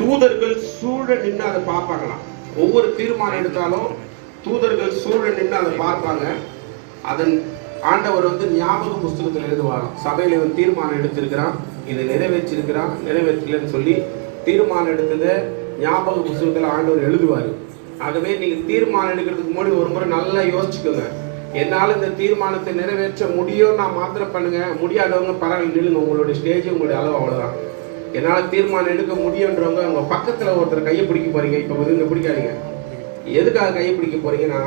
தூதர்கள் சூழ நின்று அதை பார்ப்பாங்களாம். ஒவ்வொரு தீர்மானம் எடுத்தாலும் தூதர்கள் சூழ நின்று அதை பார்ப்பாங்க. அதன் ஆண்டவர் ஞாபக புஸ்தகத்தில் எழுதுவாராம். சபையில தீர்மானம் எடுத்திருக்கிறான், இது நிறைவேற்றிருக்கிறான், நிறைவேற்றலன்னு சொல்லி தீர்மானம் எடுத்ததை ஞாபக புஸ்தகத்தில் ஆண்டவர் எழுதுவார். ஆகவே நீங்க தீர்மானம் எடுக்கிறதுக்கு முன்னாடி ஒரு முறை நல்லா யோசிச்சுக்கோங்க. என்னால் இந்த தீர்மானத்தை நிறைவேற்ற முடியும், நான் மாத்திரம் பண்ணுங்க. முடியாதவங்க பரவாயில்ல, நில்லுங்க. உங்களுடைய ஸ்டேஜ் உங்களுடைய அளவு அவ்வளவுதான். என்னால் தீர்மானம் எடுக்க முடியுன்றவங்க உங்க பக்கத்துல ஒருத்தர் கையை பிடிக்க போறீங்க. இப்ப இங்க பிடிக்காதீங்க. எதுக்காக கையை பிடிக்க போறீங்கன்னா,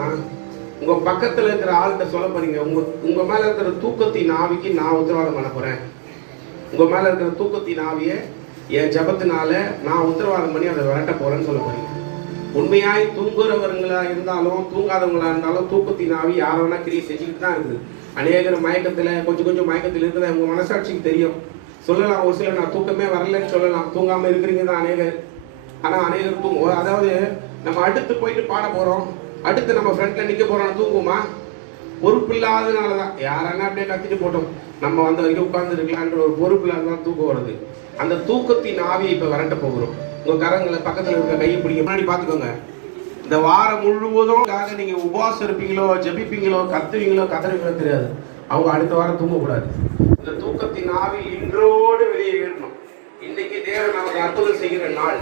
உங்க பக்கத்துல இருக்கிற ஆள்கிட்ட சொல்ல போறீங்க, உங்க மேல இருக்கிற தூக்கத்தின் ஆவிக்கு நான் உத்தரவாதம் பண்ண போறேன். உங்க மேல இருக்கிற தூக்கத்தின் ஆவியை என் ஜபத்தினால நான் உத்தரவாதம் பண்ணி அதை விரட்ட போறேன்னு சொல்ல போறீங்க. உண்மையாய் தூங்குறவங்களா இருந்தாலும் தூங்காதவங்களா இருந்தாலும் தூக்கத்தின் ஆவி யார வேணா கிரியை செஞ்சுக்கிட்டு தான் இருக்குது. அநேகர் மயக்கத்துல கொஞ்சம் மயக்கத்தில் இருக்கிறத உங்க மனசாட்சிக்கு தெரியும். சொல்லலாம், ஒரு சிலர் நான் தூக்கமே வரலன்னு சொல்லலாம், தூங்காம இருக்கிறீங்க தான் அநேகர். ஆனா அநேகர் தூங்கும். அதாவது நம்ம அடுத்து போயிட்டு பாட போறோம், அடுத்து நம்ம ஃப்ரெண்ட்ல நிக்க போறோம், தூங்குமா? பொறுப்பு இல்லாததுனாலதான். யாரானா அப்படியே கத்திட்டு போட்டோம், நம்ம வந்த வரைக்கும் உட்கார்ந்து இருக்கலான்ற ஒரு பொறுப்பு இல்லாததான் தூக்கம் வருது. அந்த தூக்கத்தின் ஆவியை இப்ப விரட்ட போகிறோம். உங்க கரங்களை பக்கத்துல இருக்க கையை பிடிக்க முன்னாடி பாத்துக்கோங்க. இந்த வாரம் முழுவதும் நீங்க உபவாசம் இருப்பீங்களோ, ஜபிப்பீங்களோ, கத்துவீங்களோ, கதறீங்களோ தெரியாது. அவங்க அடுத்த வாரம் தூங்கக்கூடாது. இந்த தூக்கத்தின் ஆவி இன்றோடு வெளியே வரணும். இன்னைக்கு தேவன் நமக்கு அற்புதம் செய்கிற நாள்.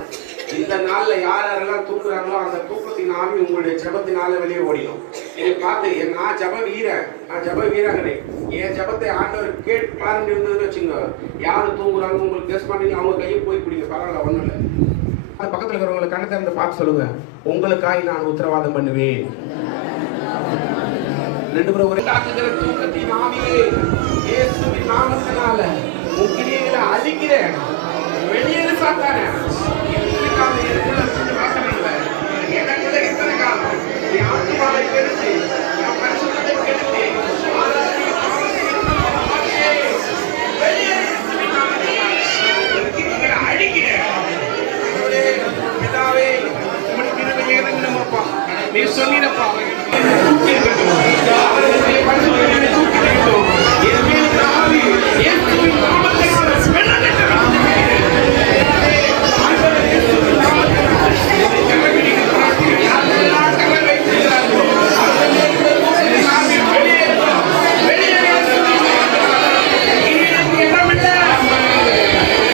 இந்த நாள்ல யாரெல்லாம் தூக்குறாங்களோ அந்த தூக்கத்தின் ஆவி உங்களுடைய ஜபத்தினால வெளியே ஓடிடும். இதை பார்த்து நான் ஜப வீரங்களே, என் ஜபத்தை ஆண்டவர் கேட்பாருன்னு இருந்ததுன்னு வச்சுங்க. யாரு தூங்குறாங்க உங்களுக்கு கேஸ் பண்ணீங்க, அவங்க கையை போய் பிடிங்க, பரவாயில்ல, ஒண்ணும் இல்லை. அது பக்கத்துல இருக்கிறவங்களை கண்ணத்தை இருந்து பார்த்து சொல்லுங்க, உங்களுக்காய் நான் உத்தரவாதம் பண்ணுவேன். ரெண்டு பேரும் ஒரே தாக்குகிற தூக்கத்தின் ஆவியே, இயேசுவின் நாமத்தினால உன் கிரியைகளை அழிக்கிறேன். வெளியேறு சாத்தானே.